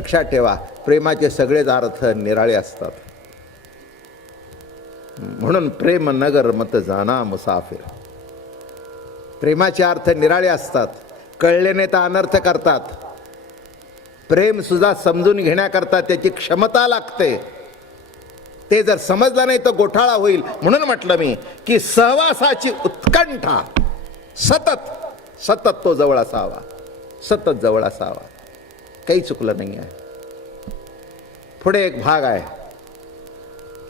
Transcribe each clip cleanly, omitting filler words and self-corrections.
लक्षात ठेवा, प्रेमाचे सगळेच अर्थ निराळे असतात. म्हणून प्रेम नगर मत जाना मुसाफिर. प्रेमाचे अर्थ निराळे असतात, कळलेने तर अनर्थ करतात. प्रेम सुद्धा समजून घेण्याकरता त्याची क्षमता लागते. ते जर समजलं नाही तर घोटाळा होईल. म्हणून म्हटलं मी की सहवासाची उत्कंठा सतत सतत तो जवळ असावा, सतत जवळ असावा. काही चुकलं नाही आहे. पुढे एक भाग आहे,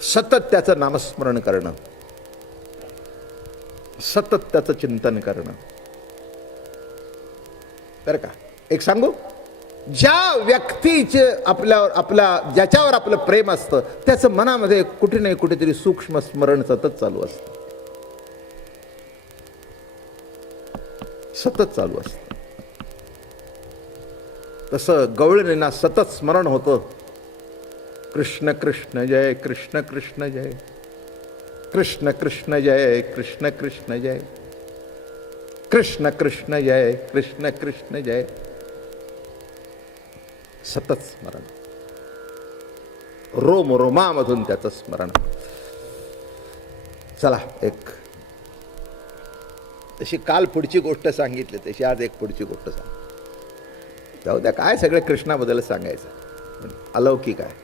सतत त्याचं नामस्मरण करणं, सतत त्याचं चिंतन करणं. बरं का, एक सांगू, ज्या व्यक्तीचे ज्याच्यावर आपलं प्रेम असतं त्याचं मनामध्ये कुठे नाही कुठेतरी सूक्ष्म स्मरण सतत चालू असतं, सतत चालू असतं. तसं गवळणींना सतत स्मरण होतं, कृष्ण कृष्ण जय कृष्ण कृष्ण जय, कृष्ण कृष्ण जय कृष्ण कृष्ण जय, कृष्ण कृष्ण जय कृष्ण कृष्ण जय. सतत स्मरण, रोम रोमामधून त्याचं स्मरण. चला, एक तशी काल पुढची गोष्ट सांगितली तशी आज एक पुढची गोष्ट सांग. जाऊ द्या, काय सगळे कृष्णाबद्दल सांगायचं, अलौकिक आहे.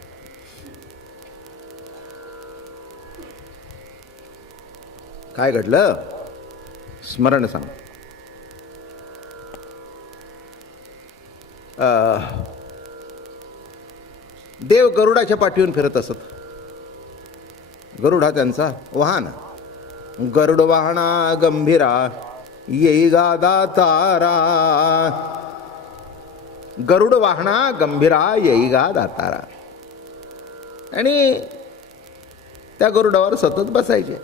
काय घडलं स्मरण सांग. देव गरुडाच्या पाठीवरून फिरत असत. गरुड हा त्यांचा वाहन. गरुड वाहना गंभीरा येई गा दातारा, गरुड वाहना गंभीरा येई गा दातारा. आणि त्या गरुडावर सतत बसायचे.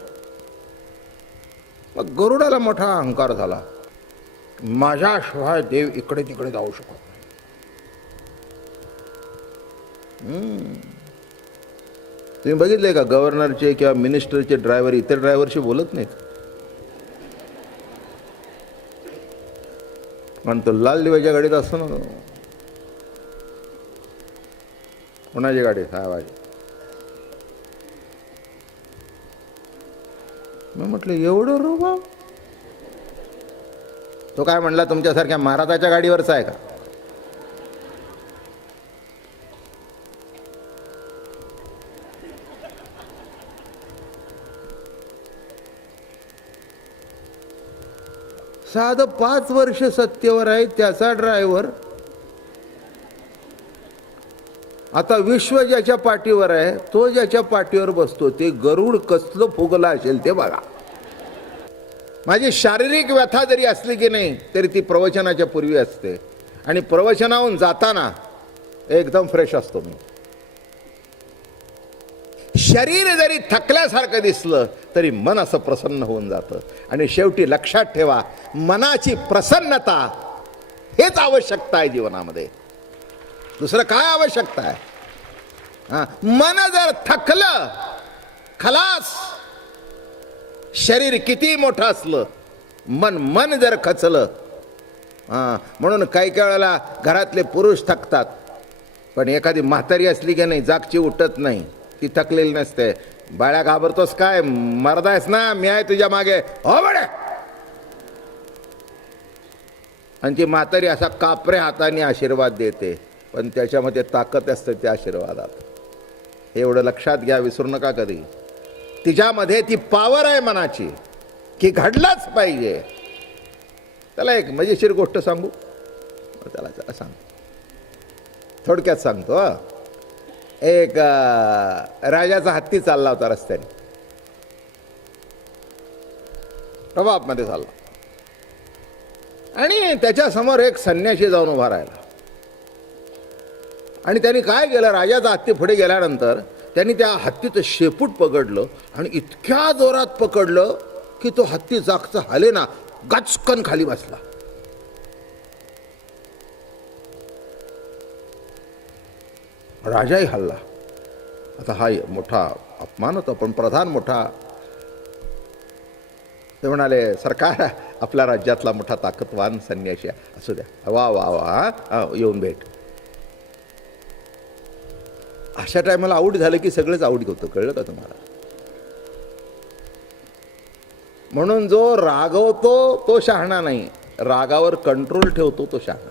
मग गरुडाला मोठा अहंकार झाला, माझ्याशिवाय देव इकडे तिकडे जाऊ शकत नाही. तुम्ही बघितले का, गव्हर्नरचे किंवा मिनिस्टरचे ड्रायव्हर इतर ड्रायव्हरशी बोलत नाहीत. कारण तो लाल दिव्याच्या गाडीत असतो ना, कोणाची गाडी साहेबाची. मी म्हटलं एवढं रुबाब. तो काय म्हणला, तुमच्यासारख्या महाराजाच्या गाडीवरचा आहे का? साधं 5 वर्ष सत्तेवर आहे त्याचा ड्रायव्हर आता विश्व ज्याच्या पाठीवर आहे तो ज्याच्या पाठीवर बसतो. ते गरुड कसलं फुगला असेल ते बघा. माझी शारीरिक व्यथा जरी असली की नाही तरी ती प्रवचनाच्या पूर्वी असते. आणि प्रवचनाहून जाताना एकदम फ्रेश असतो मी. शरीर जरी थकल्यासारखं दिसलं तरी मन असं प्रसन्न होऊन जातं. आणि शेवटी लक्षात ठेवा, मनाची प्रसन्नता हेच आवश्यकता आहे जीवनामध्ये. दुसरं काय आवश्यकता आहे? मन जर थकलं खलास. शरीर किती मोठं असलं, मन जर खचलं. म्हणून काही वेळेला घरातले पुरुष थकतात, पण एखादी म्हातारी असली की नाही जागची उठत नाही, ती थकलेली नसते. बाळ्या घाबरतोस काय, मरदायस ना, मी आहे तुझ्या मागे, हो बडे. आणि ती म्हातारी असा कापरे हाताने आशीर्वाद देते, पण त्याच्यामध्ये ताकद असते त्या आशीर्वादात. एवढं लक्षात घ्या, विसरू नका कधी. तिच्यामध्ये ती पॉवर आहे मनाची की घडलाच पाहिजे. त्याला एक मजेशीर गोष्ट सांगू. त्याला सांग, थोडक्यात सांगतो. एक राजाचा हत्ती चालला होता रस्त्याने, प्रभातमध्ये चालला. आणि त्याच्यासमोर एक संन्यासी जाऊन उभा राहिला. आणि त्यांनी काय केलं, राजाचा हत्ती पुढे गेल्यानंतर त्यांनी त्या हत्तीचं शेपूट पकडलं आणि इतक्या जोरात पकडलं की तो हत्ती जागचा हाले ना, गचकन खाली बसला. राजाही हल्ला. आता हा मोठा अपमान होता, पण प्रधान मोठा. ते म्हणाले, सरकार आपल्या राज्यातला मोठा ताकदवान संन्यासी असू द्या, वा वा वा, येऊन भेट. अशा टायमाला आऊट झालं की सगळंच आऊट होतं, कळलं का तुम्हाला? म्हणून जो रागवतो तो शहाणा नाही, रागावर कंट्रोल ठेवतो तो शहाणा.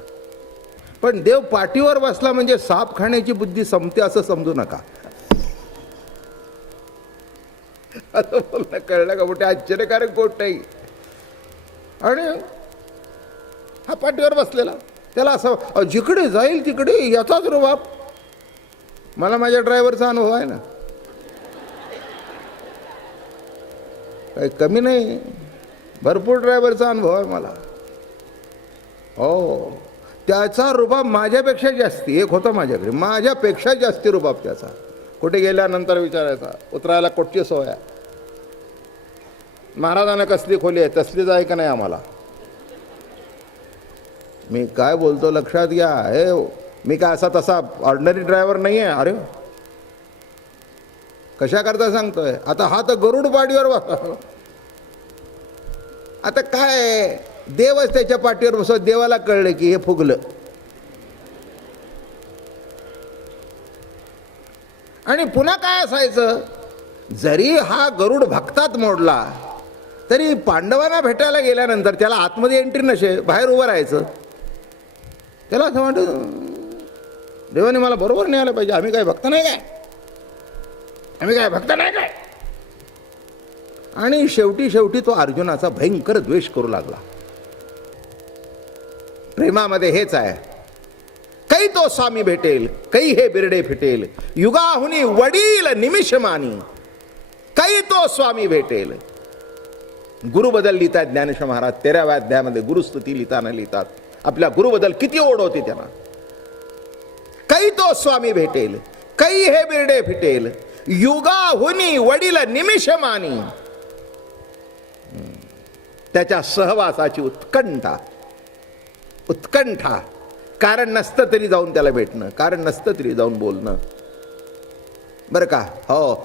पण देव पाठीवर बसला म्हणजे साप खाण्याची बुद्धी संपते असं समजू नका. असं बोलणं कळलं का? मोठे आश्चर्यकारक गोष्ट आहे. आणि हा पाठीवर बसलेला, त्याला असं जिकडे जाईल तिकडे याचाच रुबाब. मला माझ्या ड्रायव्हरचा अनुभव आहे ना, काही कमी नाही, भरपूर ड्रायव्हरचा अनुभव आहे मला. हो, त्याचा रुबाब माझ्यापेक्षा जास्ती. एक होता माझ्याकडे, माझ्यापेक्षा जास्ती रुबाब त्याचा. कुठे गेल्यानंतर विचारायचा, उतरायला कुठची सोय आहे, महाराजांना कसली खोली आहे, तसलीच आहे का नाही आम्हाला. मी काय बोलतो लक्षात घ्या. हे मी काय असा तसा ऑर्डिनरी ड्रायव्हर नाही आहे. अरे कशा करता सांगतोय? आता हा तर गरुड पाठीवर बसला. आता काय, देवच त्याच्या पाठीवर बसव. देवाला कळलं की हे फुगलं. आणि पुन्हा काय असायचं, जरी हा गरुड भक्तात मोडला तरी पांडवांना भेटायला गेल्यानंतर त्याला आतमध्ये एंट्री नसे, बाहेर उभं राहायचं. त्याला असं वाटत देवाने मला बरोबर नाही आलं पाहिजे, आम्ही काय भक्त नाही काय, आम्ही काय भक्त नाही काय. आणि शेवटी तो अर्जुनाचा भयंकर द्वेष करू लागला. प्रेमामध्ये हेच आहे, कै तो स्वामी भेटेल, कै हे बिरडे फिटेल, युगाहुनी वडील निमिषमानी, कै तो स्वामी भेटेल. गुरुबद्दल लिहितात ज्ञानेश्वर महाराज 13व्या अध्यायामध्ये, गुरुस्तुती लिहिताना लिहितात आपल्या गुरुबद्दल किती ओढ होती त्यांना. कै तो स्वामी भेटेल, कै हे बिरडे फिटेल, युगाहुनी वडील निमिषमानी. त्याच्या सहवासाची उत्कंठा, कारण नसतं तरी जाऊन त्याला भेटणं, कारण नसतं तरी जाऊन बोलणं, बरं का. हो,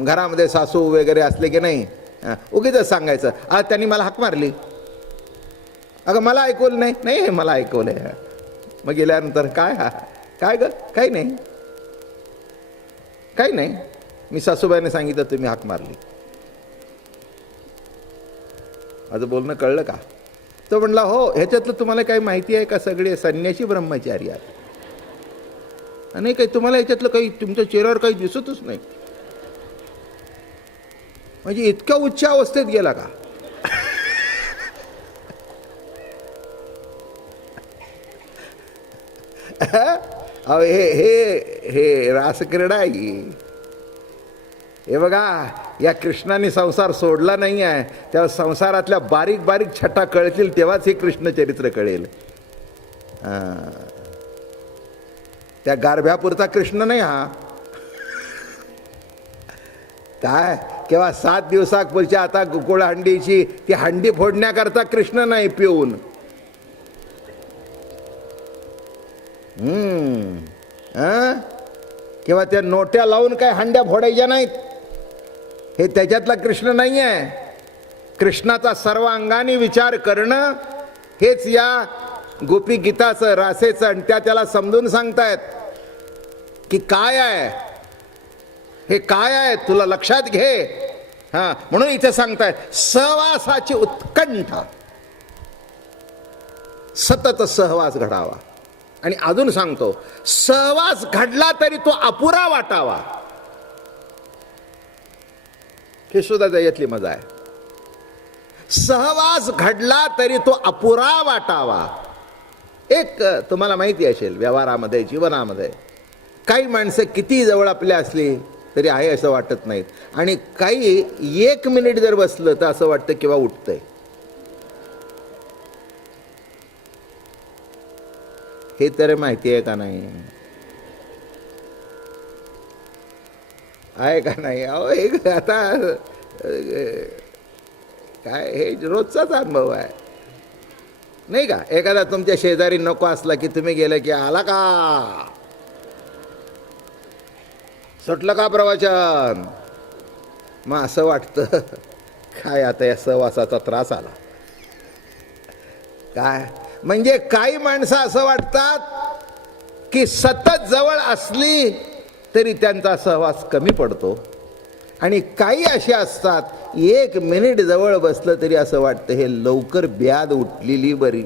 घरामध्ये सासू वगैरे असले की नाही उगीच सांगायचं, आज त्यांनी मला हाक मारली, अगं मला ऐकवलं नाही, नाही मला ऐकवलंय. मग गेल्यानंतर काय ग, काही नाही, काही नाही, मी सासूबाईने सांगितलं तुम्ही हाक मारली. माझं बोलणं कळलं का? तो म्हणला हो, ह्याच्यातलं तुम्हाला काही माहिती आहे का? सगळे संन्यासी ब्रह्मचारी आहेत. नाही काही तुम्हाला ह्याच्यातलं काही, तुमच्या चेहऱ्यावर काही दिसतच नाही. म्हणजे इतक्या उच्च अवस्थेत गेला का? अहो हे रासक्रीडा आहे. हे बघा, या कृष्णाने संसार सोडला नाही आहे, तेव्हा संसारातल्या बारीक बारीक छटा कळतील, तेव्हाच हे कृष्ण चरित्र कळेल. त्या गारभ्यापुरता कृष्ण नाही हा. काय केव्हा 7 दिवसापूर्वीच्या आता गोकुळ हंडीची ती हंडी फोडण्याकरता कृष्ण नाही पिऊन. किंवा त्या नोट्या लावून काय हंड्या फोडायच्या नाहीत, हे त्याच्यातला कृष्ण नाही आहे. कृष्णाचा सर्व अंगाने विचार करणं हेच या गोपी गीताचं, रासेचं, आणि त्याला समजून सांगतायत की काय आहे हे, काय आहे तुला लक्षात घे. म्हणून इथे सांगतायत सहवासाची उत्कंठा, सतत सहवास घडावा. आणि अजून सांगतो, सहवास घडला तरी तो अपुरा वाटावा. हे सुद्धा त्याच्यातली मजा आहे. सहवास घडला तरी तो अपुरा वाटावा. एक तुम्हाला माहिती असेल, व्यवहारामध्ये, जीवनामध्ये काही माणसं किती जवळ आपल्या असली तरी आहे असं वाटत नाहीत, आणि काही 1 मिनिट जर बसलं तर असं वाटतं किंवा उठतंय. हे तर माहिती आहे का नाही? आहे का नाही? अहो एक आता काय, हे रोजचाच अनुभव आहे नाही का. एखादा तुमच्या शेजारी नको असला की तुम्ही गेलं की आला का, सुटलं का प्रवचन, मग असं वाटतं काय आता या सहवासाचा त्रास आला काय. म्हणजे काही माणसं असं वाटतात की सतत जवळ असली तरी त्यांचा सहवास कमी पडतो. आणि काही असे असतात 1 मिनिट जवळ बसलं तरी असं वाटतं हे लवकर ब्याद उठलेली बरी.